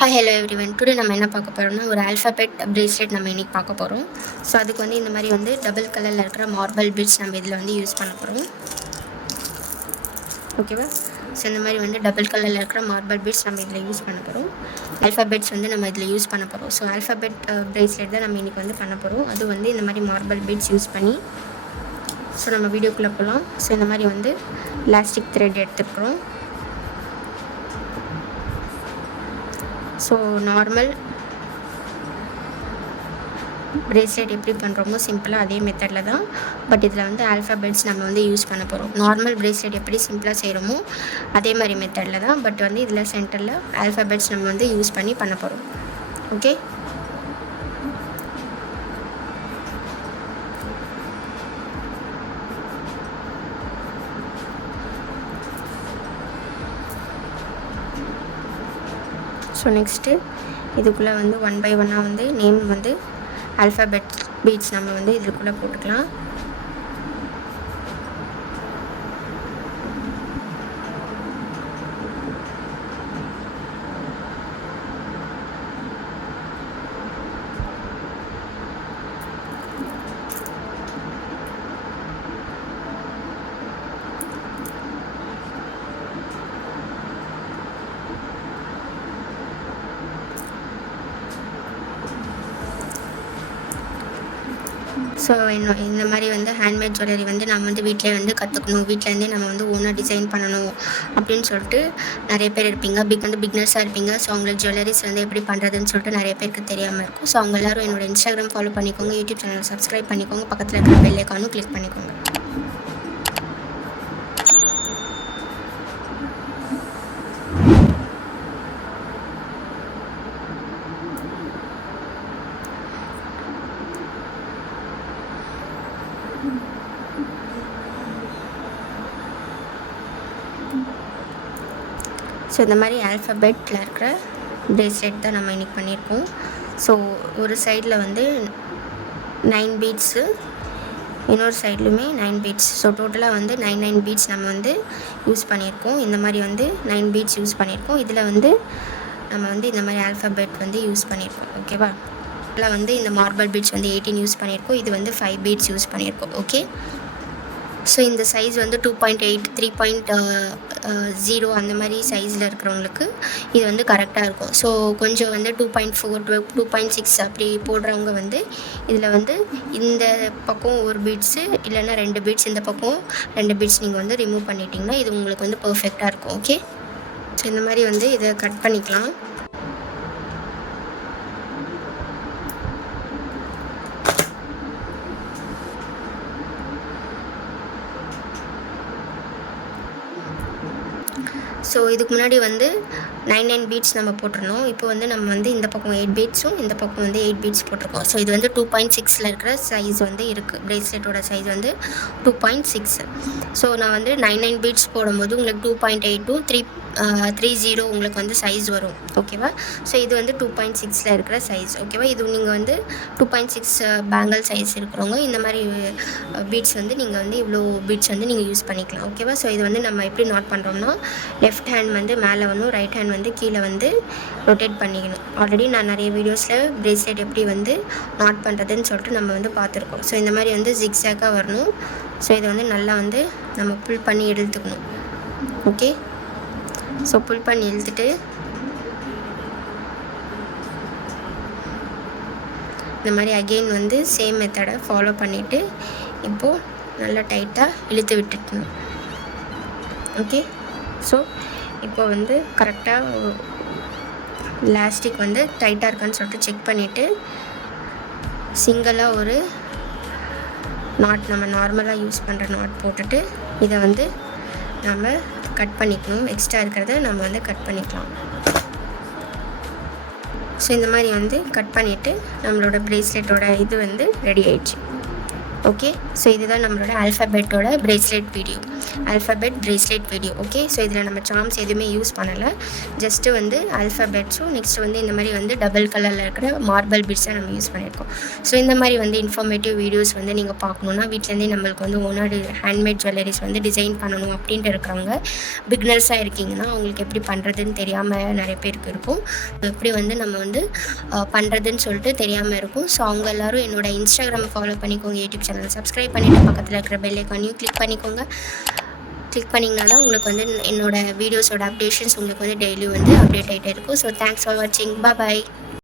Hi hello everyone. Today நம்ம என்ன பார்க்க போகிறோம்னா ஒரு ஆல்ஃபாபெட் பிரேஸ்லெட் நம்ம இன்றைக்கி பார்க்க போகிறோம். ஸோ அதுக்கு வந்து இந்த மாதிரி வந்து டபுள் கலரில் இருக்கிற மார்பிள் பீட்ஸ் நம்ம இதில் வந்து யூஸ் பண்ண போகிறோம். ஓகேவா? ஸோ இந்த மாதிரி வந்து டபுள் கலரில் இருக்கிற மார்பிள் பீட்ஸ் நம்ம இதில் யூஸ் பண்ண போகிறோம். ஆல்ஃபாபெட்ஸ் வந்து நம்ம இதில் யூஸ் பண்ண போகிறோம். ஸோ ஆல்ஃபாபெட் பிரேஸ்லெட் தான் நம்ம இன்றைக்கி வந்து பண்ண போகிறோம். அது வந்து இந்த மாதிரி மார்பிள் பீட்ஸ் யூஸ் பண்ணி ஸோ நம்ம வீடியோக்குள்ளே போகலாம். ஸோ இந்த மாதிரி வந்து எலாஸ்டிக் த்ரெட் எடுத்துக்கிறோம். ஸோ நார்மல் பிரேஸ்லெட் எப்படி பண்ணுறோமோ சிம்பிளாக அதே மெத்தடில் தான். பட் இதில் வந்து ஆல்ஃபாபெட்ஸ் நம்ம வந்து யூஸ் பண்ண போகிறோம். நார்மல் பிரேஸ்லெட் எப்படி சிம்பிளாக செய்கிறோமோ அதே மாதிரி மெத்தடில் தான். பட் வந்து இதில் சென்டரில் ஆல்ஃபாபெட்ஸ் நம்ம வந்து யூஸ் பண்ணி பண்ண போகிறோம். ஓகே, ஸோ நெக்ஸ்ட்டு இதுக்குள்ளே வந்து 1 by 1 வந்து நேம் வந்து ஆல்ஃபாபெட் பீட்ஸ் நம்ம வந்து இதுக்குள்ளே போட்டுக்கலாம். ஸோ இந்த மாதிரி வந்து ஹேண்ட்மேட் ஜுவல்லரி வந்து நம்ம வந்து வீட்டிலே வந்து கற்றுக்கணும், வீட்டிலேருந்தே நம்ம வந்து ஓனாக டிசைன் பண்ணணும் அப்படின்னு சொல்லிட்டு நிறைய பேர் இருப்பீங்க. பிக்னர்ஸாக இருப்பீங்க. ஸோ அவங்களுக்கு ஜுவல்லரிஸ் வந்து எப்படி பண்ணுறதுன்னு சொல்லிட்டு நிறைய பேருக்கு தெரியாமல் இருக்கும். ஸோ அவங்க எல்லோரும் என்னோடய இன்ஸ்டாகிராம் ஃபாலோ பண்ணிக்கோங்க, யூடியூப் சேனல் சப்ஸ்கிரைப் பண்ணிக்கோங்க, பக்கத்தில் இருக்கிற பெல் ஐகானும் கிளிக் பண்ணிக்கோங்க. ஸோ இந்த மாதிரி ஆல்ஃபாபெட்டில் இருக்கிற பிரேஸ்லெட் தான் நம்ம இன்றைக்கி பண்ணியிருக்கோம். ஸோ ஒரு சைடில் வந்து 9 பீட்ஸு, இன்னொரு சைட்லையுமே 9 பீட்ஸ். ஸோ டோட்டலாக வந்து 9 பீட்ஸ் நம்ம வந்து யூஸ் பண்ணியிருக்கோம். இந்த மாதிரி வந்து 9 பீட்ஸ் யூஸ் பண்ணியிருக்கோம். இதில் வந்து நம்ம வந்து இந்த மாதிரி ஆல்ஃபாபெட் வந்து யூஸ் பண்ணியிருக்கோம். ஓகேவா? இதில் வந்து இந்த மார்பிள் பீட்ஸ் வந்து 18 யூஸ் பண்ணியிருக்கோம். இது வந்து 5 பீட்ஸ் யூஸ் பண்ணியிருக்கோம். ஓகே, ஸோ இந்த சைஸ் வந்து 2.8, 3.0 அந்த மாதிரி சைஸில் இருக்கிறவங்களுக்கு இது வந்து கரெக்டாக இருக்கும். ஸோ கொஞ்சம் வந்து 2.4, 2.6 அப்படி போடுறவங்க வந்து இதில் வந்து இந்த பக்கம் ஒரு பீட்ஸு இல்லைன்னா 2 பீட்ஸ், இந்த பக்கம் 2 பீட்ஸ் நீங்கள் வந்து ரிமூவ் பண்ணிட்டீங்கன்னா இது உங்களுக்கு வந்து பர்ஃபெக்டாக இருக்கும். ஓகே, ஸோ இந்த மாதிரி வந்து இதை கட் பண்ணிக்கலாம். ஸோ இதுக்கு முன்னாடி வந்து 9 பீட்ஸ் நம்ம போட்டிருந்தோம். இப்போ வந்து நம்ம வந்து இந்த பக்கம் 8 பீட்ஸும் இந்த பக்கம் வந்து 8 பீட்ஸ் போட்டிருக்கோம். ஸோ இது வந்து 2.6 இருக்கிற சைஸ் வந்து இருக்குது. பிரேஸ்லெட்டோட சைஸ் வந்து 2.6. ஸோ நான் வந்து 9 பீட்ஸ் போடும்போது உங்களுக்கு 2.8 to 3.30 உங்களுக்கு வந்து சைஸ் வரும். ஓகேவா? ஸோ இது வந்து 2.6 இருக்கிற சைஸ். ஓகேவா? இது நீங்கள் வந்து 2.6 பேங்கிள் சைஸ் இருக்கிறவங்க இந்த மாதிரி பீட்ஸ் வந்து நீங்கள் வந்து இவ்வளோ பீட்ஸ் வந்து நீங்கள் யூஸ் பண்ணிக்கலாம். ஓகேவா? ஸோ இது வந்து நம்ம எப்படி நாட் பண்ணுறோம்னா லெஃப்ட் ஹேண்ட் வந்து மேலே வரணும், ரைட் ஹேண்ட் வந்து கீழே வந்து ரொட்டேட் பண்ணிக்கணும். ஆல்ரெடி நான் நிறைய வீடியோஸில் பிரேஸ்லெட் எப்படி வந்து நாட் பண்ணுறதுன்னு சொல்லிட்டு நம்ம வந்து பார்த்துருக்கோம். ஸோ இந்த மாதிரி வந்து ஜிக்ஸாக்காக வரணும். ஸோ இதை வந்து நல்லா வந்து நம்ம புல் பண்ணி எடுத்துக்கணும். ஓகே, ஸோ புல் பண்ணி இழுத்துட்டு இந்த மாதிரி அகெயின் வந்து சேம் மெத்தடை ஃபாலோ பண்ணிவிட்டு இப்போது நல்லா டைட்டாக இழுத்து விட்டுக்கணும். ஓகே, ஸோ இப்போ வந்து கரெக்டாக எலாஸ்டிக் வந்து டைட்டாக இருக்கான்னு சொல்லிட்டு செக் பண்ணிவிட்டு சிங்கிளாக ஒரு நாட், நம்ம நார்மலாக யூஸ் பண்ணுற நாட் போட்டுட்டு இதை வந்து நம்ம கட் பண்ணிக்கணும். எக்ஸ்ட்ரா இருக்கிறத நம்ம வந்து கட் பண்ணிக்கலாம். ஸோ இந்த மாதிரி வந்து கட் பண்ணிவிட்டு நம்மளோட பிரேஸ்லெட்டோட இது வந்து ரெடி ஆயிடுச்சு. ஓகே. ஸோ இதுதான் நம்மளோட ஆல்ஃபபெட்டோட பிரேஸ்லெட் வீடியோ. ஓகே. ஸோ இதில் நம்ம சார்ம்ஸ் எதுவுமே யூஸ் பண்ணலை. ஜஸ்ட்டு வந்து ஆல்ஃபபெட்ஸும் நெக்ஸ்ட் வந்து இந்த மாதிரி வந்து டபுள் கலரில் இருக்கிற மார்பிள் பீட்ஸை நம்ம யூஸ் பண்ணியிருக்கோம். ஸோ இந்த மாதிரி வந்து இன்ஃபர்மேட்டிவ் வீடியோஸ் வந்து நீங்கள் பார்க்கணுன்னா வீட்டிலேருந்தே நம்மளுக்கு வந்து ஓனாக ஹேண்ட்மேட் ஜுவல்லரிஸ் வந்து டிசைன் பண்ணணும் அப்படின்ட்டு இருக்கிறவங்க, பிக்னர்ஸாக இருக்கீங்கன்னா அவங்களுக்கு எப்படி பண்ணுறதுன்னு தெரியாமல் நிறைய பேருக்கு இருக்கும். எப்படி வந்து நம்ம வந்து பண்ணுறதுன்னு சொல்லிட்டு தெரியாமல் இருக்கும். ஸோ அவங்க எல்லோரும் என்னோடய இன்ஸ்டாகிராமை ஃபாலோ பண்ணிக்கோங்க, யூடியூப் சேனல் சப்ஸ்கிரைப் பண்ணிவிட்டு பக்கத்தில் இருக்கிற பெல் ஐக்கானையும் கிளிக் பண்ணிக்கோங்க. கிளிக் பண்ணிங்கன்னா தான் உங்களுக்கு வந்து என்னோடய வீடியோஸோட அப்டேஷன்ஸ் உங்களுக்கு வந்து டெய்லியும் வந்து அப்டேட் ஆகிட்டே இருக்கும். ஸோ தேங்க்ஸ் ஃபார் வாட்சிங். பாய்.